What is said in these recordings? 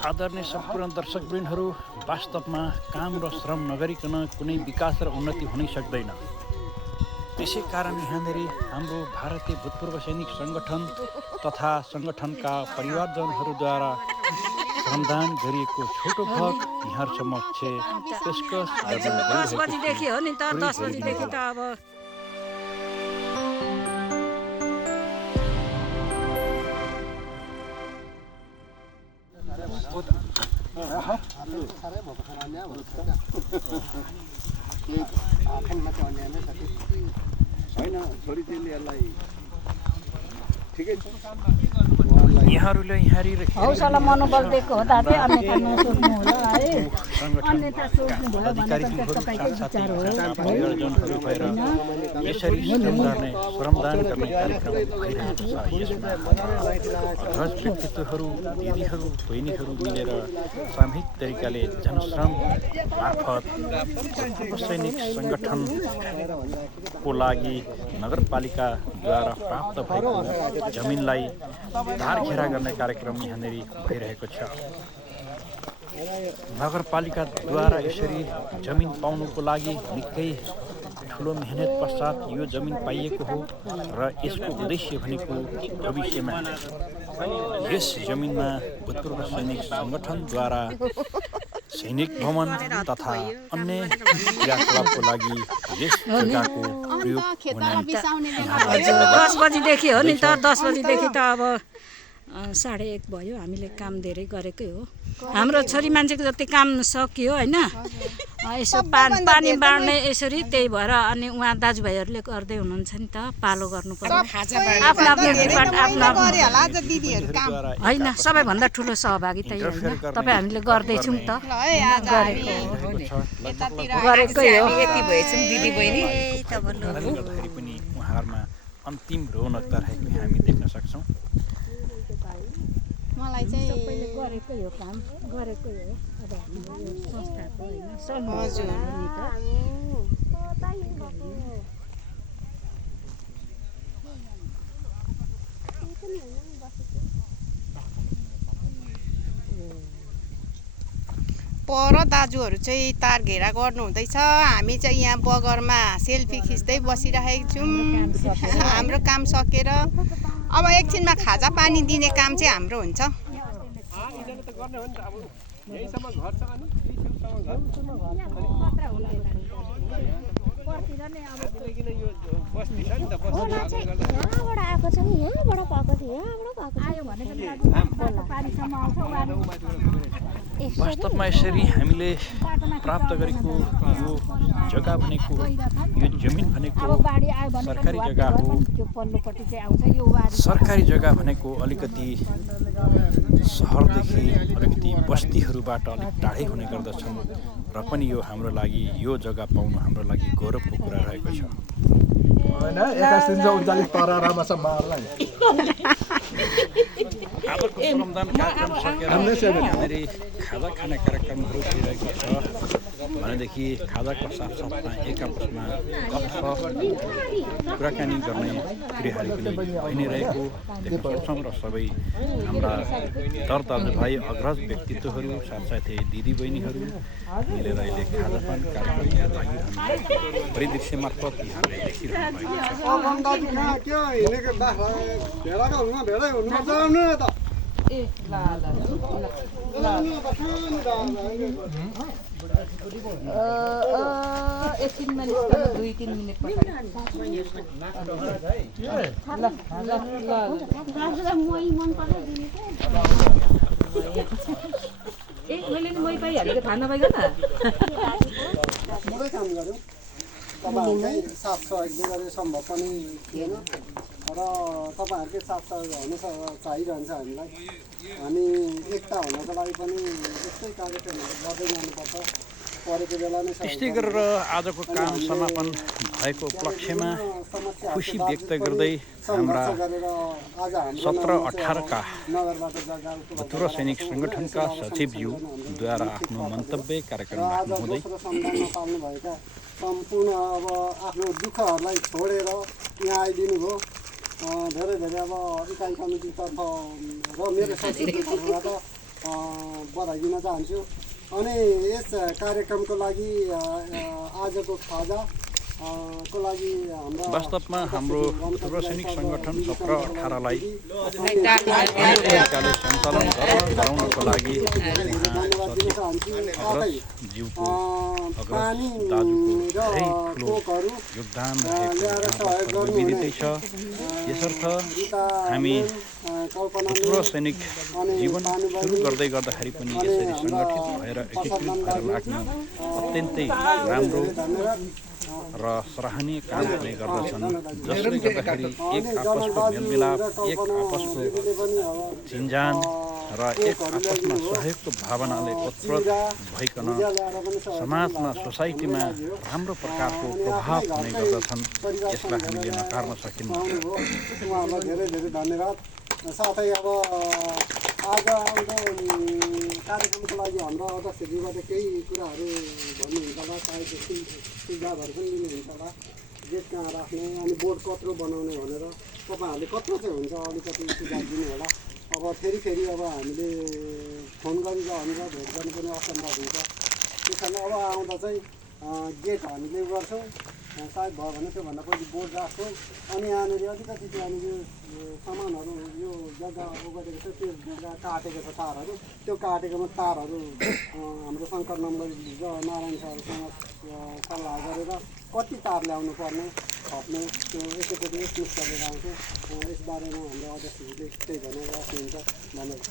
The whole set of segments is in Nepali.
आदरणीय सम्पूर्ण दर्शकवृन्दहरू, वास्तवमा काम र श्रम नगरिकन कुनै विकास र उन्नति हुनै सक्दैन। त्यसै कारण यहाँनिर हाम्रो भारतीय भूतपूर्व सैनिक सङ्गठन तथा सङ्गठनका परिवारजनहरूद्वारा श्रमदान गरिएको छोटो भाग यहाँ समक्ष पेशकश गर्न 10 बजेदेखि हो नि त 10 बजेदेखि त अब यहाँहरूले हौसला मनोबल दिएको हो दाजु अन्यथा नसोच्नु होला है अन्यथा सोच्नु भयो भने त तपाईको विचार हो परिवारजनहरू भएर यसरी श्रमदान गर्ने कार्यक्रम भइरहेको छ। यसमा अग्रज व्यक्तित्वहरू, दिदीहरू, बहिनीहरू मिलेर सामूहिक तरिकाले जनश्रम मार्फत सैनिक सङ्गठनको लागि नगरपालिकाद्वारा प्राप्त भएको जमिनलाई धारघेरा गर्ने कार्यक्रम यहाँनिर भइरहेको छ। नगरपालिकाद्वारा यसरी जमिन पाउनुको लागि निकै ठुलो मेहनत पश्चात यो जमिन पाइएको हो र यसको उद्देश्य भनेको भविष्यमा यस जमिनमा भूतपूर्व सैनिक सङ्गठनद्वारा सैनिक भवन तथा अन्य क्रियाकलापको लागि यस जग्गाको प्रयोग हुने 10 बजेदेखि हो नि त 10 बजेदेखि त अब 1:30 भयो। हामीले काम धेरै गरेकै हो। हाम्रो छोरी मान्छेको जति काम सकियो होइन। यसो पानी बाँड्ने यसरी त्यही भएर अनि उहाँ दाजुभाइहरूले गर्दै हुनुहुन्छ नि त पालो गर्नुपर्छ। आफ्नो आफ्नो डिपार्टमेन्ट होइन सबैभन्दा ठुलो सहभागिता होइन तपाईँ हामीले गर्दैछौँ त गरेकै हो दिदी बहिनी पनि उहाँहरूमा अन्तिम रौनकता रहेको हामी देख्न सक्छौँ। मलाई चाहिँ सबैले गरेकै हो काम गरेकै हो। अब हाम्रो यो संस्थाको होइन पर दाजुहरू चाहिँ तार घेरा गर्नु हुँदैछ। हामी चाहिँ यहाँ बगरमा सेल्फी खिच्दै बसिरहेको छौँ। हाम्रो काम सकेर अब एकछिनमा खाजा पानी दिने काम चाहिँ हाम्रो हुन्छ। वास्तवमा यसरी हामीले प्राप्त गरेको यो जग्गा भनेको यो जमिन भनेको सरकारी जग्गा हो। सरकारी जग्गा भनेको अलिकति सहरदेखि अलिकति बस्तीहरूबाट अलिक टाढै हुने गर्दछन् र पनि यो हाम्रो लागि यो जग्गा पाउनु हाम्रो लागि गौरवको कुरा रहेको छ। आजको श्रमदान कार्यक्रम सकेर यहाँनिर खाजा खाने कार्यक्रमहरू भइरहेको छ भनेदेखि खाजाको साथसाथमा एक आपसमा गफसफ कुराकानी गर्ने क्रियाहरू पनि भइ नै रहेको देख्न सक्छौँ र सबै हाम्रा दर दाजुभाइ अग्रज व्यक्तित्वहरू साथसाथै दिदीबहिनीहरू मिलेर अहिले खाजापान कार्यक्रम यहाँ लागिरहनु परिदृश्य मार्फत यहाँले देखिरहनु भएको छ। एकछिन मैले 2-3 मिनट मैले मै पाइहालेको थाहा नपाइकन तपाईँहरूलाई साथ सहयोग गर्ने सम्भव पनि थिएन र तपाईँहरूकै साथ सहयोग हुन चाहिरहन्छ हामीलाई। हामी एकता हुनको लागि पनि यस्तै कार्यक्रमहरू गर्दै जानुपर्छ। परेको बेला नै त्यस्तै गरेर आजको काम समापन भएको उपलक्ष्यमा खुसी व्यक्त गर्दै हाम्रा 17-18 का भूतपूर्व सैनिक सङ्गठनका सचिवज्यूद्वारा आफ्नो मन्तव्य कार्यक्रम राख्नुहुँदै सम्पूर्ण अब आफ्नो दुःखहरूलाई छोडेर यहाँ आइदिनु भयो। धेरै धेरै अब इकाइ कमिटीतर्फ र मेरो संस्कृतितर्फबाट बधाई दिन चाहन्छु। अनि यस कार्यक्रमको लागि आजको खाजा को लागि हाम्रा वास्तवमा हाम्रो उत्तर सैनिक सङ्गठन 17-18लाई तरिकाले सञ्चालन गराउनको लागि ज्यूको दाजुको धेरै ठुलो योगदान रहेको विदितै छ। यसर्थ हामी उत्तर सैनिक जीवन सुरु गर्दै गर्दाखेरि पनि यसरी सङ्गठित भएर एकीकृत भएर लाग्नु अत्यन्तै राम्रो र सराहनीय काम हुने गर्दछन्, जसले गर्दाखेरि एक आपसको मेलमिलाप, एक आपसको चिन्जान र एक आपसमा सहयोगको भावनाले ओतप्रोत भइकन समाजमा सोसाइटीमा राम्रो प्रकारको प्रभाव हुने गर्दछन्। यसलाई हामीले नकार्न सकिन्न। उहाँहरूलाई धेरै धेरै धन्यवाद। साथै अब आज आउँदो कार्यक्रमको लागि हाम्रो अध्यक्षज्यूबाट केही कुराहरू भन्नुहुन्छ होला, सायद सुझावहरू पनि लिनुहुन्छ होला। गेट कहाँ राख्ने अनि बोर्ड कत्रो बनाउने भनेर तपाईँहरूले कत्रो चाहिँ हुन्छ अलिकति सुझाव दिनु होला। अब फेरि अब हामीले फोन गरिरहन्छ, भेट गर्नु पनि असम्भव हुन्छ। त्यस कारण अब आउँदा चाहिँ गेट हामीले गर्छौँ, सायद भयो भने त्योभन्दा पछि बोर्ड राख्छौँ। अनि यहाँनिर अलिकति त्यहाँनिर सामानहरू यो जग्गा ओगटेको छ, त्यो जग्गा काटेको छ तारहरू, त्यो काटेकोमा तारहरू हाम्रो शङ्कर नम्बर र नारायण सरसँग सल्लाह गरेर कति तार ल्याउनु पर्ने थप्ने त्यो एकैचोटि एस्टिमेट गरेर आउँछौँ। यसबारेमा हाम्रो अध्यक्षज्यूले त्यही भनेर राख्नुहुन्छ। धन्यवाद।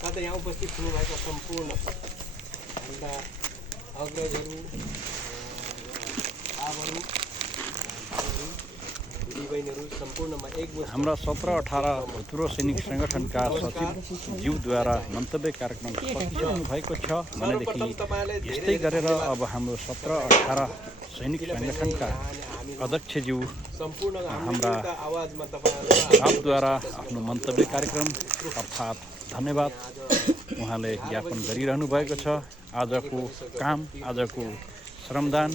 साथै यहाँ उपस्थित हुनुभएका सम्पूर्ण हाम्रा अग्रजहरू, आमाहरू, दिदीबहिनीहरू सम्पूर्णमा हाम्रा 17-18 भूतपूर्व सैनिक सङ्गठनका सचिवज्यूद्वारा मन्तव्य कार्यक्रम सकिसक्नु भएको छ भनेदेखि यस्तै गरेर अब हाम्रो 17-18 सैनिक सङ्गठनका अध्यक्षज्यू हाम्रा स्टाफद्वारा आफ्नो मन्तव्य कार्यक्रम अर्थात् धन्यवाद उहाँले ज्ञापन गरिरहनु भएको छ। आजको काम, आजको श्रमदान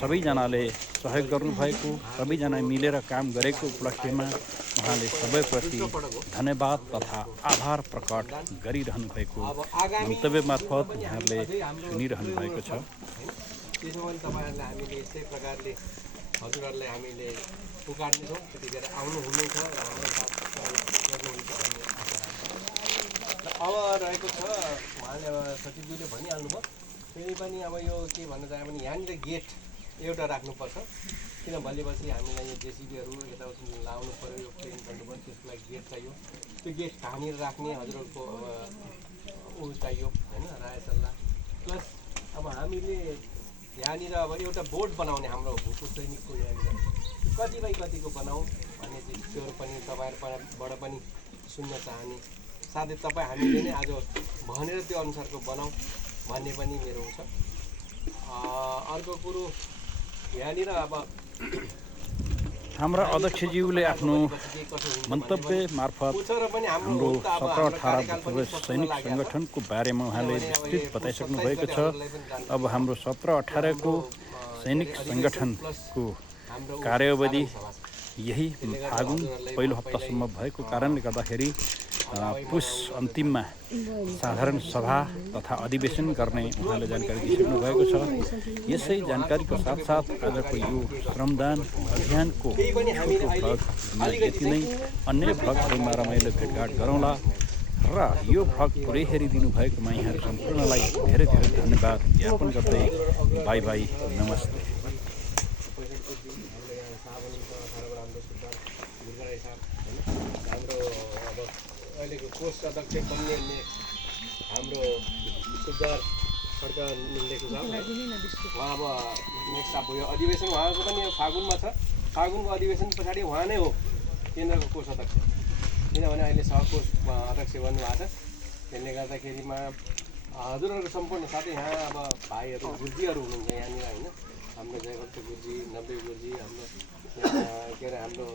सबैजनाले सहयोग गर्नुभएको, सबैजना मिलेर काम गरेको उपलक्ष्यमा उहाँले सबैप्रति धन्यवाद तथा आभार प्रकट गरिरहनु भएको मन्तव्य मार्फत यहाँहरूले सुनिरहनु भएको छ। त्यसो भने तपाईँहरूलाई हामीले यस्तै प्रकारले हजुरहरूलाई हामीले पुकार्नेछौँ। त्यतिखेर आउनुहुनेछ र हाम्रो साथ गर्नुहुन्छ भन्ने आशा राख्छौँ। अब रहेको छ उहाँले अब सचिवज्यूले भनिहाल्नुभयो, फेरि पनि अब यो के भन्न चाह्यो भने यहाँनिर गेट एउटा राख्नुपर्छ। किन भनेपछि हामीलाई यो जेसिबीहरू यताउति लाउनु पऱ्यो, यो प्लेन गर्नु पऱ्यो, त्यसको लागि गेट चाहियो। त्यो गेट कहाँनिर राख्ने हजुरहरूको ऊ चाहियो होइन, राय सल्लाह। प्लस अब हामीले यहाँनिर अब एउटा बोर्ड बनाउने हाम्रो भूतपूर्व सैनिकको यहाँनिर कति बाई कतिको बनाऊ भन्ने चिज त्योहरू पनि तपाईँहरूबाट पनि सुन्न चाहने, साथै तपाईँ हामीले नै आज भनेर त्यो अनुसारको बनाऊ भन्ने पनि मेरो छ। अर्को कुरो यहाँनिर अब हाम्रा अध्यक्षज्यूले आफ्नो मन्तव्य मार्फत हाम्रो 17-18 भूतपूर्व सैनिक सङ्गठनको बारेमा उहाँले विस्तृत बताइसक्नु भएको छ। अब हाम्रो 17-18 को सैनिक सङ्गठनको कार्यावधि यही फागुन पहिलो हप्तासम्म भएको कारणले गर्दाखेरि पुस अन्तिममा साधारण सभा तथा अधिवेशन गर्ने उहाँले जानकारी दिइसक्नु भएको छ। यसै जानकारीको साथसाथ आजको यो श्रमदान अभियानको छोटो भ्लगमा यति नै। अन्य भ्लगहरूमा रमाइलो भेटघाट गरौँला र यो भ्लग पुरै हेरिदिनु भएकोमा यहाँहरू सम्पूर्णलाई धेरै धेरै धन्यवाद ज्ञापन गर्दै बाई बाई, नमस्ते। अहिलेको कोष अध्यक्ष बन्ने हाम्रो सुधार खड्का मिलेको छ। उहाँ अब नेक्स्ट अब यो अधिवेशन उहाँको पनि फागुनमा छ। फागुनको अधिवेशन पछाडि उहाँ नै हो केन्द्रको कोष अध्यक्ष, किनभने अहिले सहकोष अध्यक्ष बन्नुभएको छ। त्यसले गर्दाखेरिमा हजुरहरूको सम्पूर्ण साथै यहाँ अब भाइहरू गुर्जीहरू हुनुहुन्छ यहाँनिर होइन, हाम्रो जयभक्त गुर्जी, नब्बे गुर्जी, हाम्रो के अरे हाम्रो